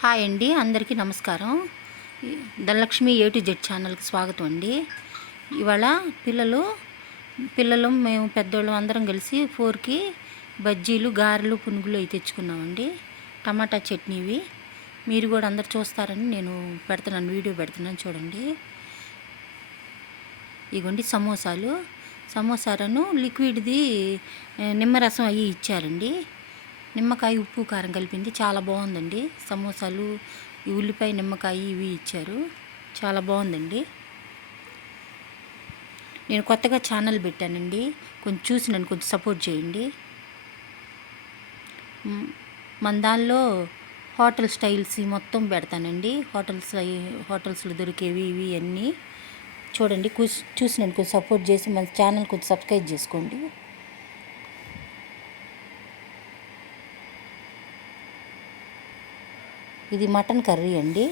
Hi అండి, అందరికీ నమస్కారం. ధనలక్ష్మి A to Z ఛానల్కి స్వాగతం అండి. ఇవాళ పిల్లలు మేము పెద్దోళ్ళం అందరం కలిసి 4కి బజ్జీలు, గారెలు, పునుగులు అవి తెచ్చుకున్నామండి. టమాటా చట్నీవి. మీరు కూడా అందరు చూస్తారని నేను వీడియో పెడుతున్నాను చూడండి. ఇగోండి సమోసాలను లిక్విడ్ది నిమ్మరసం అవి ఇచ్చారండి. నిమ్మకాయ, ఉప్పు, కారం కలిపింది. చాలా బాగుందండి. సమోసాలు, ఈ ఉల్లిపాయ, నిమ్మకాయ ఇవి ఇచ్చారు. చాలా బాగుందండి. నేను కొత్తగా ఛానల్ పెట్టానండి, కొంచెం చూసి నన్ను కొంచెం సపోర్ట్ చేయండి. మన దానిలో హోటల్ స్టైల్స్ మొత్తం పెడతానండి. హోటల్స్లో దొరికేవి ఇవి అన్నీ చూడండి. చూసి నన్ను కొంచెం సపోర్ట్ చేసి మన ఛానల్ కొంచెం సబ్స్క్రైబ్ చేసుకోండి. ఇది మటన్ కర్రీ అండి.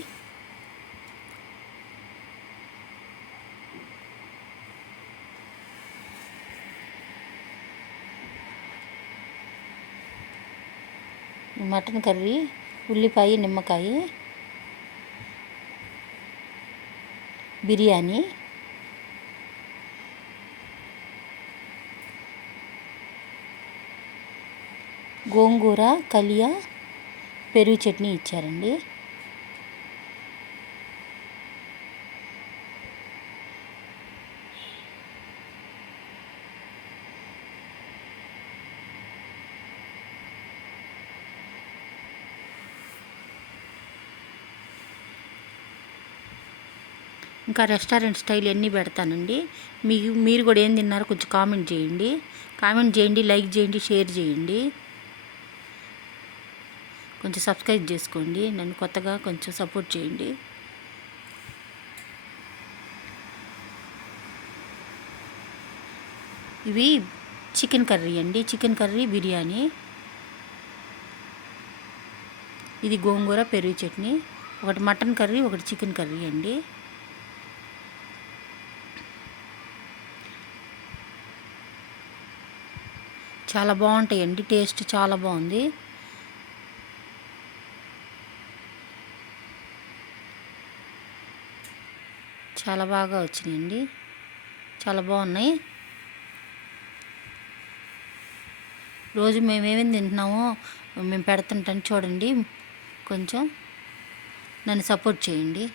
మటన్ కర్రీ, ఉల్లిపాయ, నిమ్మకాయ, బిర్యానీ, గోంగూర, కలియా, పెరుగు చట్నీ ఇచ్చారండి. ఇంకా రెస్టారెంట్ స్టైల్ అన్నీ పెడతానండి. మీరు కూడా ఏం తిన్నారో కొంచెం కామెంట్ చేయండి, లైక్ చేయండి, షేర్ చేయండి. కొంచెం సబ్స్క్రైబ్ చేసుకోండి. నన్ను కొత్తగా కొంచెం సపోర్ట్ చేయండి. ఇవి చికెన్ కర్రీ అండి. Chicken curry, biryani. ఇది గోంగూర, పెరుగు చట్నీ. ఒకటి మటన్ కర్రీ, ఒకటి చికెన్ కర్రీ అండి. చాలా బాగుంటాయండి. టేస్ట్ చాలా బాగుంది. చాలా బాగా వచ్చినాయండి. చాలా బాగున్నాయి. రోజు మేమేమేమి తింటున్నామో మేము పెడుతుంటాను చూడండి. కొంచెం నన్ను సపోర్ట్ చేయండి.